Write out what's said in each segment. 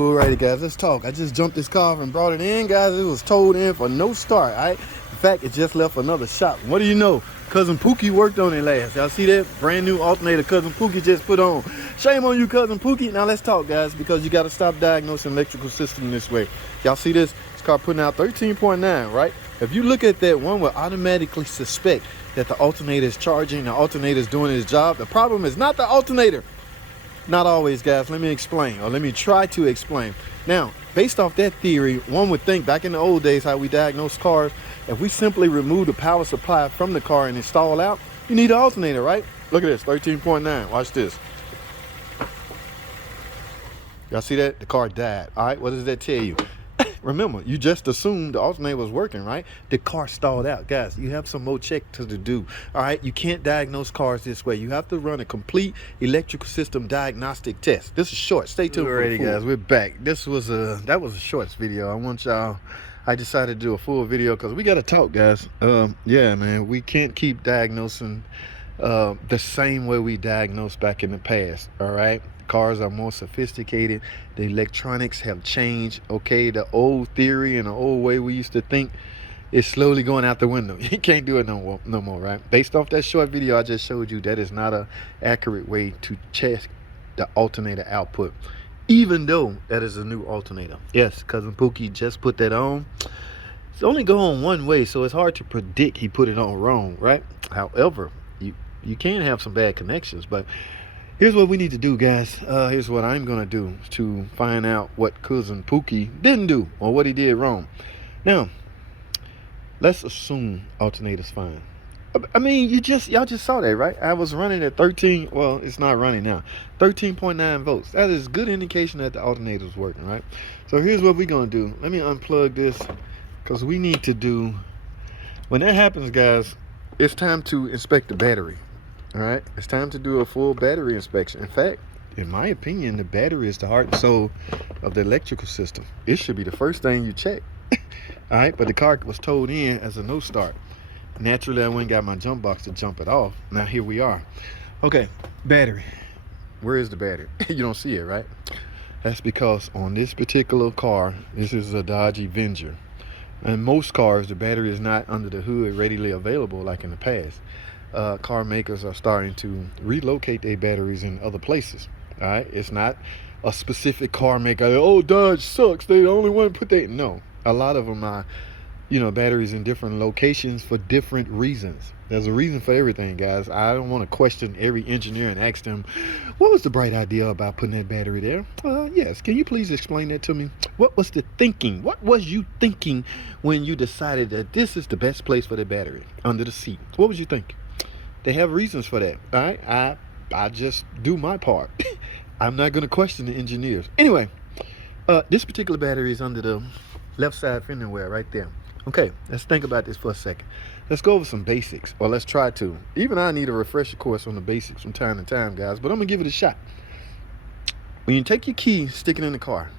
Alrighty guys, let's talk. I just jumped this car and brought it in, guys. It was towed in for no start, alright? In fact, it just left another shop. What do you know? Cousin Pookie worked on it last. Y'all see that? Brand new alternator Cousin Pookie just put on. Shame on you, Cousin Pookie. Now let's talk, guys, because you got to stop diagnosing electrical system this way. Y'all see this? This car putting out 13.9, right? If you look at that, one will automatically suspect that the alternator is charging, the alternator is doing its job. The problem is not the alternator. Not always, guys. Let me explain, or let me try to explain. Now, based off that theory, one would think back in the old days how we diagnosed cars, if we simply remove the power supply from the car and install out, you need an alternator, right? Look at this, 13.9. Watch this. Y'all see that? The car died. All right, what does that tell you? Remember, you just assumed the alternator was working, right? The car stalled out. Guys, you have some more check to do. All right, you can't diagnose cars this way. You have to run a complete electrical system diagnostic test. This is short. Stay tuned. Alrighty, guys, we're back. That was a shorts video. I decided to do a full video because we got to talk, guys. Yeah, man, we can't keep diagnosing the same way we diagnosed back in the past. All right, cars are more sophisticated. The electronics have changed. Okay, the old theory and the old way we used to think is slowly going out the window. You can't do it no more, right? Based off that short video I just showed you, that is not an accurate way to check the alternator output, even though that is a new alternator. Yes, Cousin Pookie just put that on. It's only going one way, so it's hard to predict he put it on wrong, right? However, you can have some bad connections, but here's what we need to do, guys. Here's what I'm gonna do to find out what Cousin Pookie didn't do or what he did wrong. Now, let's assume alternator's fine. I mean, y'all just saw that, right? I was running at 13. Well, it's not running now. 13.9 volts. That is good indication that the alternator is working, right? So here's what we're gonna do. Let me unplug this because we need to do. When that happens, guys, it's time to inspect the battery. All right, it's time to do a full battery inspection. In fact, in my opinion, the battery is the heart and soul of the electrical system. It should be the first thing you check. All right, but the car was towed in as a no start. Naturally, I went and got my jump box to jump it off. Now here we are. Okay, battery. Where is the battery? You don't see it, right? That's because on this particular car, this is a Dodge Avenger. In most cars, the battery is not under the hood readily available like in the past. Car makers are starting to relocate their batteries in other places. All right, it's not a specific car maker. Oh, Dodge sucks, they the only one put that. No, a lot of them are, batteries in different locations for different reasons. There's a reason for everything, guys. I don't want to question every engineer and ask them, what was the bright idea about putting that battery there? Yes, can you please explain that to me? What was the thinking? What was you thinking when you decided that this is the best place for the battery, under the seat? What was you thinking? They have reasons for that. All right, I just do my part. I'm not going to question the engineers. Anyway, this particular battery is under the left side fender wear right there. Okay, let's think about this for a second. Let's go over some basics, or let's try to. Even I need a refresher course on the basics from time to time, guys, but I'm going to give it a shot. When you take your key, stick it in the car,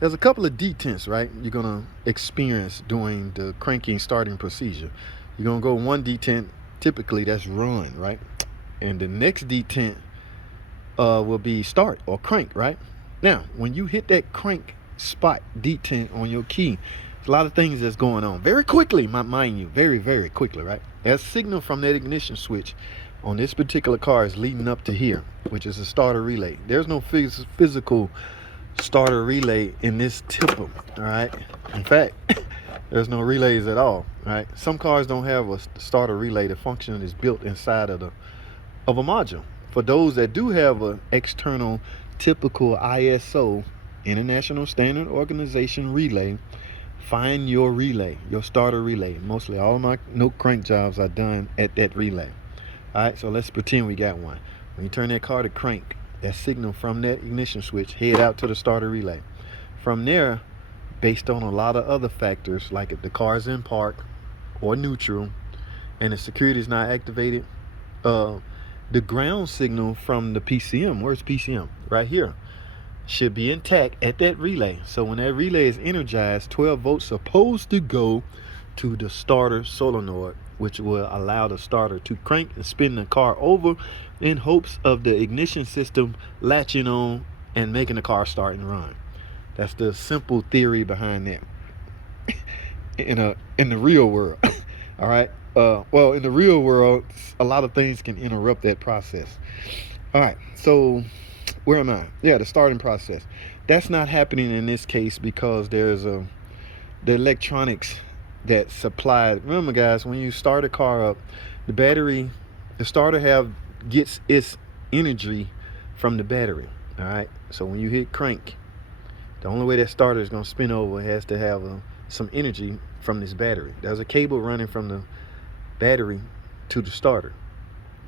there's a couple of detents, right, you're going to experience during the cranking starting procedure. You're going to go one detent. Typically that's run, right? And the next detent will be start or crank, right? Now, when you hit that crank spot detent on your key, there's a lot of things that's going on very quickly, mind you, very, very quickly, right? That signal from that ignition switch on this particular car is leading up to here, which is a starter relay. There's no physical starter relay in this tipper, all right? In fact, there's no relays at all, right? Some cars don't have a starter relay. The function is built inside of a module. For those that do have an external typical ISO, International Standard Organization relay, find your relay, your starter relay. Mostly all of my no crank jobs are done at that relay. All right, so let's pretend we got one. When you turn that car to crank, that signal from that ignition switch head out to the starter relay. From there, based on a lot of other factors, like if the car's in park or neutral and the security is not activated, the ground signal from the PCM, where's PCM? Right here, should be intact at that relay. So when that relay is energized, 12 volts supposed to go to the starter solenoid, which will allow the starter to crank and spin the car over in hopes of the ignition system latching on and making the car start and run. That's the simple theory behind that. In the real world, all right. Well, in the real world, a lot of things can interrupt that process. All right. So, where am I? Yeah, the starting process. That's not happening in this case because there's the electronics that supply. Remember, guys, when you start a car up, the starter gets its energy from the battery. All right. So when you hit crank, the only way that starter is going to spin over has to have some energy from this battery. There's a cable running from the battery to the starter.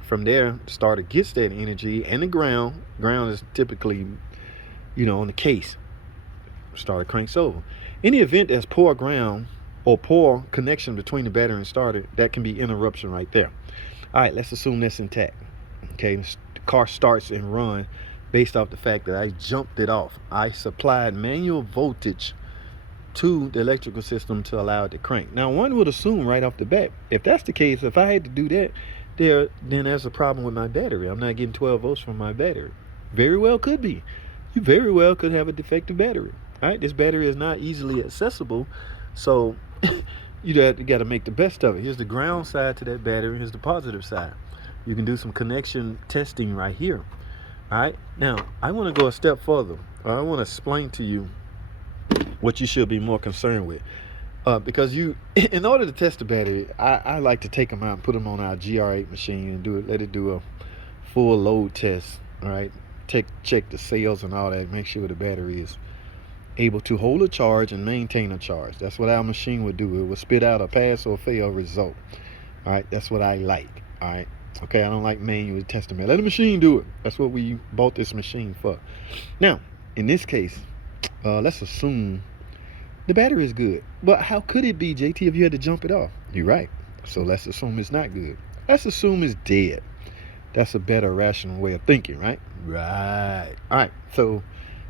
From there, the starter gets that energy, and the ground is typically, on the case. Starter cranks over. In the event there's poor ground or poor connection between the battery and starter, that can be interruption right there. All right, let's assume that's intact. Okay, the car starts and run based off the fact that I jumped it off. I supplied manual voltage to the electrical system to allow it to crank. Now, one would assume right off the bat, if that's the case, if I had to do that, then there's a problem with my battery. I'm not getting 12 volts from my battery. Very well could be. You very well could have a defective battery. All right, this battery is not easily accessible, so you got to make the best of it. Here's the ground side to that battery. Here's the positive side. You can do some connection testing right here. All right, now I want to go a step further. I want to explain to you what you should be more concerned with. Because in order to test the battery, I like to take them out and put them on our GR8 machine and let it do a full load test. All right, check the cells and all that, make sure the battery is able to hold a charge and maintain a charge. That's what our machine would do. It would spit out a pass or fail result. All right, that's what I like. All right, okay, I don't like manual testing. Let the machine do it. That's what we bought this machine for. Now, in this case, let's assume the battery is good. But how could it be, JT, if you had to jump it off? You're right. So let's assume it's not good. Let's assume it's dead. That's a better rational way of thinking, right? Right. All right, so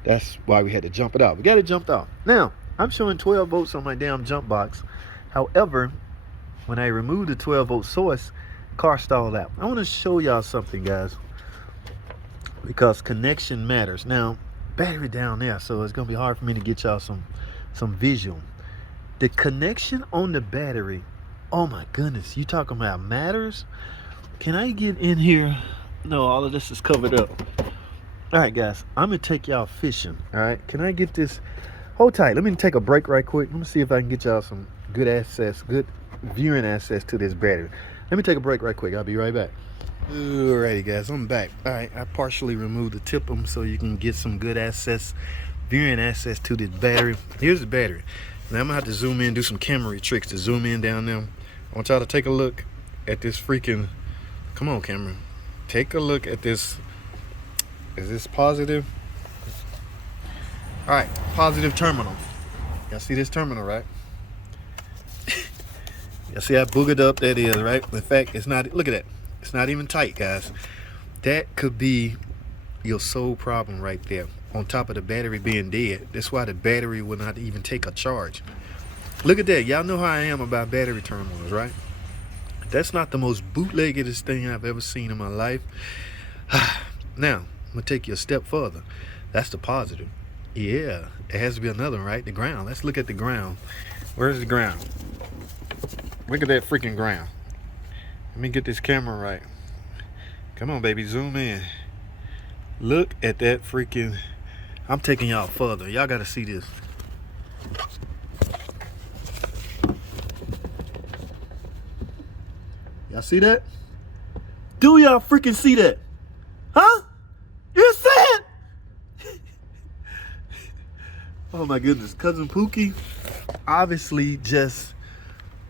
that's why we had to jump it off. We got it jumped off. Now, I'm showing 12 volts on my damn jump box. However, when I remove the 12 volt source, car stalled out. I want to show y'all something, guys, because connection matters. Now, battery down there, so it's going to be hard for me to get y'all some visual. The connection on the battery, oh my goodness, you talking about matters? Can I get in here? No, all of this is covered up. All right, guys, I'm gonna take y'all fishing. All right, can I get this? Hold tight. Let me take a break right quick. Let me see if I can get y'all some good viewing access to this battery. Let me take a break right quick. I'll be right back. Alrighty, guys, I'm back. All right, I partially removed the tip so you can get some good viewing access to this battery. Here's the battery. Now I'm gonna have to zoom in, do some camera tricks to zoom in down there. I want y'all to take a look at this freaking. Come on, camera. Take a look at this. Is this positive? All right, positive terminal. Y'all see this terminal, right? Y'all see how boogered up that is, right? In fact, it's not. Look at that. It's not even tight, guys. That could be your sole problem right there. On top of the battery being dead. That's why the battery will not even take a charge. Look at that. Y'all know how I am about battery terminals, right? That's not the most bootleggedest thing I've ever seen in my life. Now, I'm going to take you a step further. That's the positive. Yeah, it has to be another one, right? The ground. Let's look at the ground. Where's the ground? Look at that freaking ground. Let me get this camera right. Come on, baby. Zoom in. Look at that freaking... I'm taking y'all further. Y'all got to see this. Y'all see that? Do y'all freaking see that? Huh? You see it? Oh my goodness. Cousin Pookie obviously just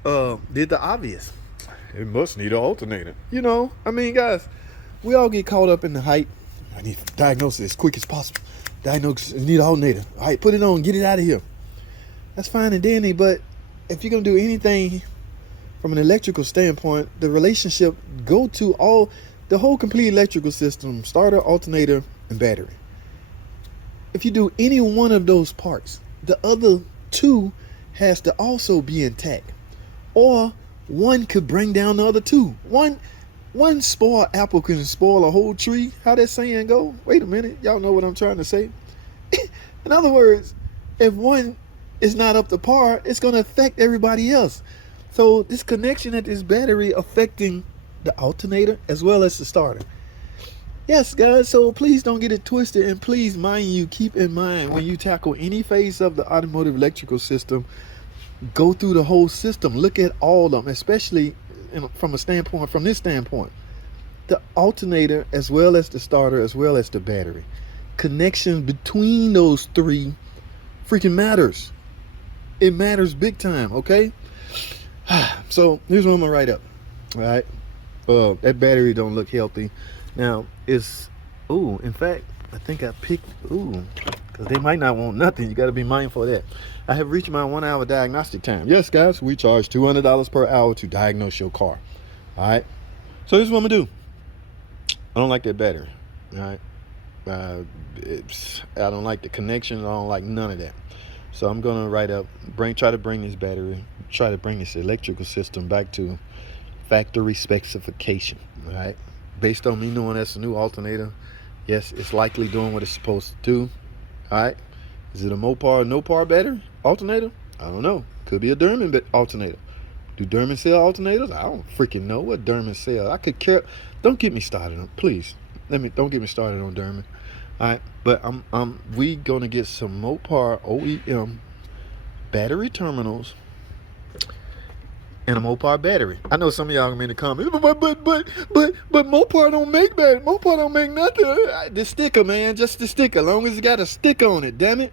did the obvious. It must need an alternator. I mean, guys, we all get caught up in the hype. I need to diagnose it as quick as possible. Diagnose it, need an alternator. All right, put it on, get it out of here. That's fine and dandy, but if you're going to do anything from an electrical standpoint, the relationship go to the whole complete electrical system, starter, alternator, and battery. If you do any one of those parts, the other two has to also be intact. Or one could bring down the other two. One spoiled apple can spoil a whole tree. How that saying go? Wait a minute. Y'all know what I'm trying to say? In other words, If one is not up to par, it's going to affect everybody else. So this connection at this battery affecting the alternator as well as the starter. Yes, guys, so please don't get it twisted, and please, mind you, keep in mind when you tackle any phase of the automotive electrical system, go through the whole system. Look at all of them, especially from this standpoint. The alternator as well as the starter as well as the battery. Connection between those three freaking matters. It matters big time, okay? So here's what I'm gonna write up. All right. That battery don't look healthy. Now it's in fact, I think I picked because they might not want nothing. You got to be mindful of that. I have reached my 1 hour diagnostic time. Yes, guys, we charge $200 per hour to diagnose your car. All right. So here's what I'm gonna do. I don't like that battery. All right. I don't like the connection. I don't like none of that. So I'm gonna write up, try to bring this battery, try to bring this electrical system back to factory specification. All right. Based on me knowing that's a new alternator, yes, it's likely doing what it's supposed to do. All right. Is it a Mopar or no-par battery alternator? I don't know. Could be a Durman alternator. Do Durman sell alternators? I don't freaking know what Durman sell. I could care. Don't get me started on, please. Don't get me started on Durman. All right, but we gonna get some Mopar OEM battery terminals and a Mopar battery. I know some of y'all gonna be in the comments, but Mopar don't make battery. Mopar don't make nothing. The sticker, man, just the sticker. As long as it got a sticker on it, damn it.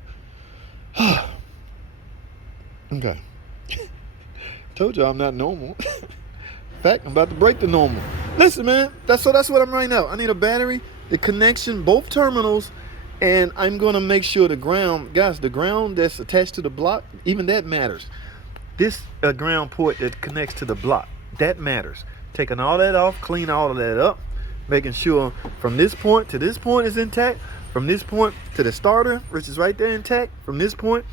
Okay. Told you I'm not normal. In fact, I'm about to break the normal. Listen, man, that's what I'm writing out. I need a battery, the connection, both terminals, and I'm gonna make sure the ground, guys, the ground that's attached to the block, even that matters. This ground port that connects to the block, that matters. Taking all that off, clean all of that up, making sure from this point to this point is intact, from this point to the starter, which is right there intact, from this point,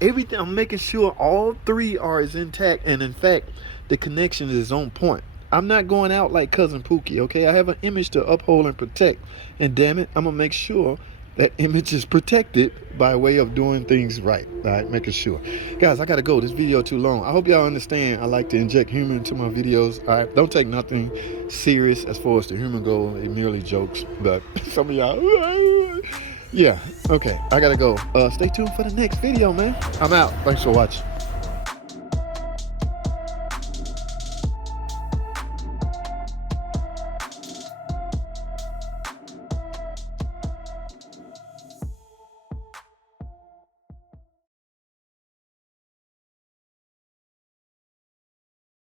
everything, I'm making sure all three are as intact, and in fact, the connection is on point. I'm not going out like Cousin Pookie, okay? I have an image to uphold and protect, and damn it, I'm gonna make sure that image is protected by way of doing things right. All right, making sure. Guys, I gotta go. This video too long. I hope y'all understand I like to inject humor into my videos. All right, don't take nothing serious as far as the humor goes. It merely jokes, but some of y'all, yeah, okay, I gotta go. Stay tuned for the next video, man. I'm out. Thanks for watching.